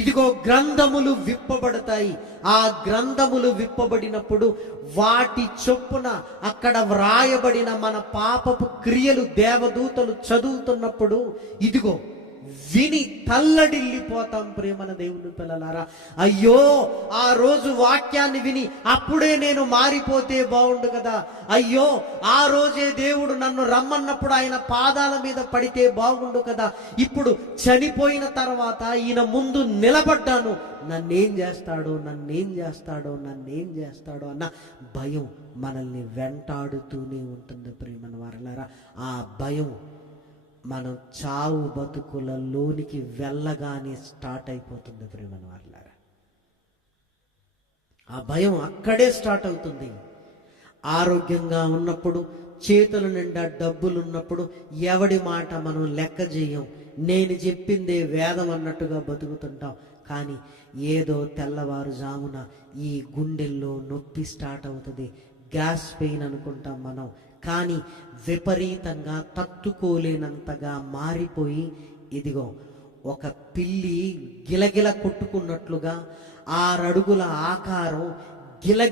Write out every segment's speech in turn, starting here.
ఇదిగో గ్రంథములు విప్పబడతాయి ఆ గ్రంథములు విప్పబడినప్పుడు వాటి చొప్పున అక్కడ వ్రాయబడిన మన పాపపు క్రియలు దేవదూతలు చదువుతున్నప్పుడు ఇదిగో విని తల్లడిల్లిపోతాం ప్రేమన దేవుని పిల్లలారా అయ్యో ఆ రోజు వాక్యాన్ని విని అప్పుడే నేను మారిపోతే బాగుండు కదా అయ్యో ఆ రోజే దేవుడు నన్ను రమ్మన్నప్పుడు ఆయన పాదాల మీద పడితే బాగుండు కదా ఇప్పుడు చనిపోయిన తర్వాత ఈయన ముందు నిలబడ్డాను నన్నేం చేస్తాడో నన్నేం చేస్తాడో నన్నేం చేస్తాడో అన్న భయం మనల్ని వెంటాడుతూనే ఉంటుంది ప్రేమన వారలారా ఆ భయం మనం చావు బతుకుల లోనికి వెళ్ళగానే స్టార్ట్ అయిపోతుంది ప్రేమను వాళ్ళారా ఆ భయం అక్కడే స్టార్ట్ అవుతుంది ఆరోగ్యంగా ఉన్నప్పుడు చేతుల నిండా డబ్బులు ఉన్నప్పుడు ఎవడి మాట మనం లెక్క చేయం నేను చెప్పిందే వేదం అన్నట్టుగా బతుకుతుంటాం కానీ ఏదో తెల్లవారుజామున ఈ గుండెల్లో నొప్పి స్టార్ట్ అవుతుంది గ్యాస్ పెయిన్ అనుకుంటాం మనం కానీ విపరీతంగా తట్టుకోలేనంతగా మారిపోయి ఇదిగో ఒక పిల్లి గిలగిల కొట్టుకున్నట్లుగా ఆరడుగుల ఆకారం గిల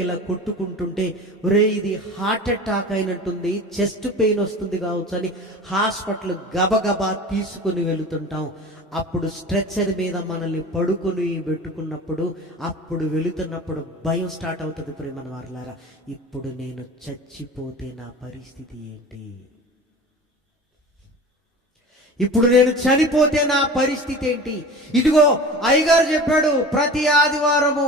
గిల కొట్టుకుంటుంటే ఒరే ఇది హార్ట్ అటాక్ అయినట్టుంది చెస్ట్ పెయిన్ వస్తుంది కావచ్చు అని హాస్పిటల్ గబగబా తీసుకుని వెళుతుంటాం అప్పుడు స్ట్రెచ్చర్ మీద మనల్ని పడుకుని పెట్టుకున్నప్పుడు అప్పుడు వెళుతున్నప్పుడు భయం స్టార్ట్ అవుతుంది ప్రేమ వారలారా ఇప్పుడు నేను చచ్చిపోతే నా పరిస్థితి ఏంటి ఇప్పుడు నేను చనిపోతే నా పరిస్థితి ఏంటి ఇదిగో అయ్యగారు చెప్పాడు ప్రతి ఆదివారము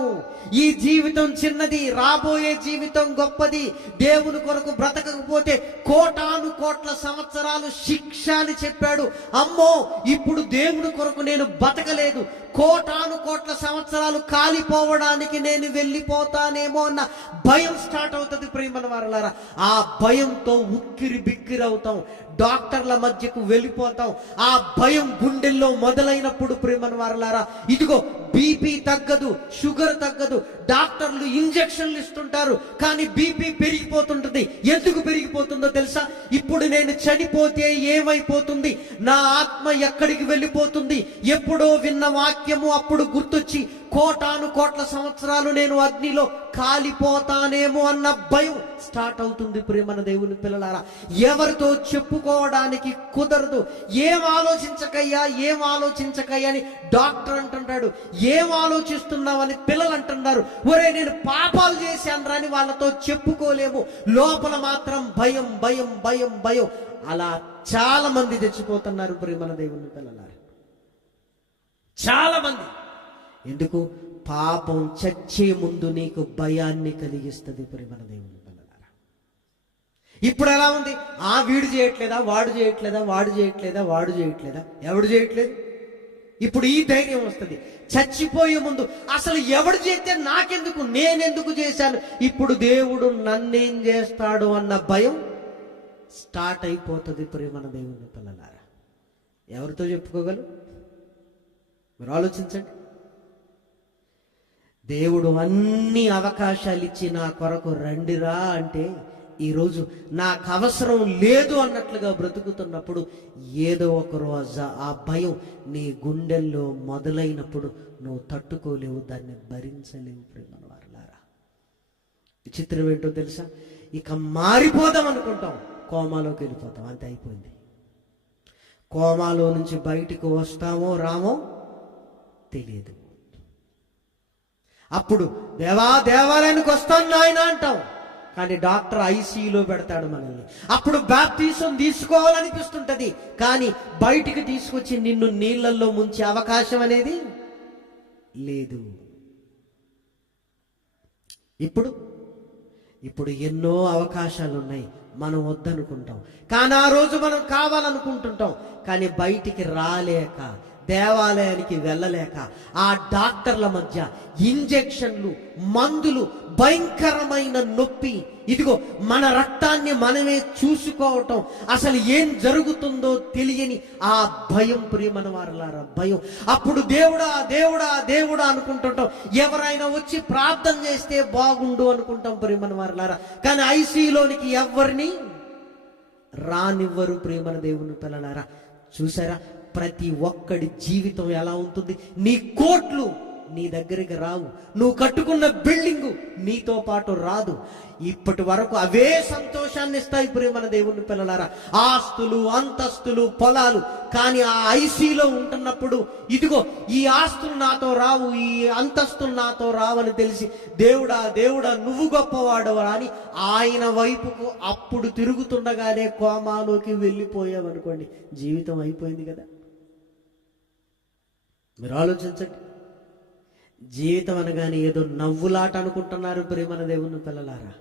ఈ జీవితం చిన్నది రాబోయే జీవితం గొప్పది దేవుని కొరకు బ్రతకకపోతే కోటాను కోట్ల సంవత్సరాలు శిక్ష అని చెప్పాడు అమ్మో ఇప్పుడు దేవుని కొరకు నేను బతకలేదు కోటాను కోట్ల సంవత్సరాలు కాలిపోవడానికి నేను వెళ్ళిపోతానేమో అన్న భయం స్టార్ట్ అవుతుంది ప్రేమల వారలారా ఆ భయంతో ఉక్కిరి బిక్కిరి అవుతాం డాక్టర్ల మధ్యకు వెళ్ళిపోతాం ఆ భయం గుండెల్లో మొదలైనప్పుడు ప్రేమను వారలారా ఇదిగో బీపీ తగ్గదు షుగర్ తగ్గదు డాక్టర్లు ఇంజెక్షన్లు ఇస్తుంటారు కానీ బీపీ పెరిగిపోతుంటుంది ఎందుకు పెరిగిపోతుందో తెలుసా ఇప్పుడు నేను చనిపోతే ఏమైపోతుంది నా ఆత్మ ఎక్కడికి వెళ్ళిపోతుంది ఎప్పుడో విన్న వాక్యము అప్పుడు గుర్తొచ్చి కోటాను కోట్ల సంవత్సరాలు నేను అగ్నిలో కాలిపోతానేమో అన్న భయం స్టార్ట్ అవుతుంది ప్రేమన దేవుని పిల్లలారా ఎవరితో చెప్పుకోవడానికి కుదరదు ఏం ఆలోచించకయ్యా ఏం ఆలోచించకయ్యా అని డాక్టర్ అంటుంటాడు ఏం ఆలోచిస్తున్నావని పిల్లలు అంటున్నారు ఒరే నేను పాపాలు చేశాను రాని వాళ్ళతో చెప్పుకోలేము లోపల మాత్రం భయం భయం భయం భయం అలా చాలా మంది చచ్చిపోతున్నారు ప్రేమన దేవుని పిల్లలారా చాలా మంది ఎందుకు పాపం చచ్చే ముందు నీకు భయాన్ని కలిగిస్తుంది ప్రేమల దేవుని పిల్లలారా ఇప్పుడు ఎలా ఉంది ఆ వీడు చేయట్లేదా వాడు చేయట్లేదా వాడు చేయట్లేదా వాడు చేయట్లేదా ఎవడు చేయట్లేదు ఇప్పుడు ఈ ధైర్యం వస్తుంది చచ్చిపోయే ముందు అసలు ఎవడు చేస్తే నాకెందుకు నేనెందుకు చేశాను ఇప్పుడు దేవుడు నన్నేం చేస్తాడు అన్న భయం స్టార్ట్ అయిపోతుంది ప్రేమల దేవుని పిల్లలారా ఎవరితో చెప్పుకోగలరు మీరు ఆలోచించండి దేవుడు అన్ని అవకాశాలు ఇచ్చి నా కొరకు రండిరా అంటే ఈరోజు నాకు అవసరం లేదు అన్నట్లుగా బ్రతుకుతున్నప్పుడు ఏదో ఒక రోజు ఆ భయం నీ గుండెల్లో మొదలైనప్పుడు నువ్వు తట్టుకోలేవు దాన్ని భరించలేవు ప్రేమల వారులారా విచిత్రం ఏంటో తెలుసా ఇక మారిపోదాం అనుకుంటాం కోమాలోకి వెళ్ళిపోతాం అంతే అయిపోయింది కోమాలో నుంచి బయటికి వస్తామో రామో తెలియదు అప్పుడు దేవా దేవాలయానికి వస్తాను నాయన అంటాం కానీ డాక్టర్ ఐసీయూలో పెడతాడు మనల్ని అప్పుడు బాప్తీసం తీసుకోవాలనిపిస్తుంటది కానీ బయటికి తీసుకొచ్చి నిన్ను నీళ్ళల్లో ముంచే అవకాశం అనేది లేదు ఇప్పుడు ఇప్పుడు ఎన్నో అవకాశాలు ఉన్నాయి మనం వద్దనుకుంటాం కానీ ఆ రోజు మనం కావాలనుకుంటుంటాం కానీ బయటికి రాలేక దేవాలయానికి వెళ్ళలేక ఆ డాక్టర్ల మధ్య ఇంజెక్షన్లు మందులు భయంకరమైన నొప్పి ఇదిగో మన రక్తాన్ని మనమే చూసుకోవటం అసలు ఏం జరుగుతుందో తెలియని ఆ భయం ప్రియమన వారులారా భయం అప్పుడు దేవుడా దేవుడా దేవుడా అనుకుంటుంటాం ఎవరైనా వచ్చి ప్రార్థన చేస్తే బాగుండు అనుకుంటాం ప్రియమన వారులారా కానీ ఐసీలోనికి ఎవరిని రానివ్వరు ప్రేమన దేవుని పిల్లలారా చూసారా ప్రతి ఒక్కడి జీవితం ఎలా ఉంటుంది నీ కోట్లు నీ దగ్గరికి రావు నువ్వు కట్టుకున్న బిల్డింగు నీతో పాటు రాదు ఇప్పటి వరకు అవే సంతోషాన్ని ఇస్తాయి ప్రేమల దేవుని పిల్లలారా ఆస్తులు అంతస్తులు పొలాలు కానీ ఆ ఐసీలో ఉంటున్నప్పుడు ఇదిగో ఈ ఆస్తులు నాతో రావు ఈ అంతస్తులు నాతో రావని తెలిసి దేవుడా దేవుడా నువ్వు గొప్పవాడవు అని ఆయన వైపుకు అప్పుడు తిరుగుతుండగానే కోమాలోకి వెళ్ళిపోయావనుకోండి జీవితం అయిపోయింది కదా మీరు ఆలోచించండి జీవితం అనగానే ఏదో నవ్వులాట అనుకుంటున్నారు ప్రేమన దేవుని పిల్లలారా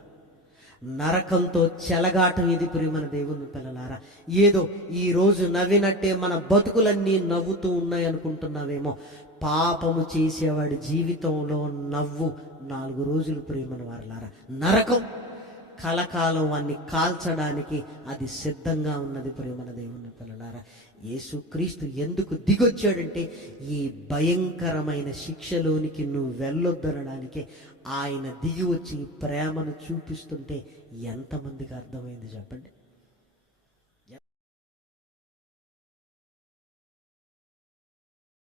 నరకంతో చెలగాటం ఇది ప్రేమన దేవుని పిల్లలారా ఏదో ఈరోజు నవ్వినట్టే మన బతుకులన్నీ నవ్వుతూ ఉన్నాయి అనుకుంటున్నావేమో పాపము చేసేవాడి జీవితంలో నవ్వు నాలుగు రోజులు ప్రేమన వారలారా నరకం కలకాలం అన్ని కాల్చడానికి అది సిద్ధంగా ఉన్నది ప్రేమన దేవుని పిల్లలారా యేసుక్రీస్తు ఎందుకు దిగొచ్చాడంటే ఈ భయంకరమైన శిక్షలోనికి నువ్వు వెళ్ళొద్దనడానికి ఆయన దిగి వచ్చి ప్రేమను చూపిస్తుంటే ఎంతమందికి అర్థమైంది చెప్పండి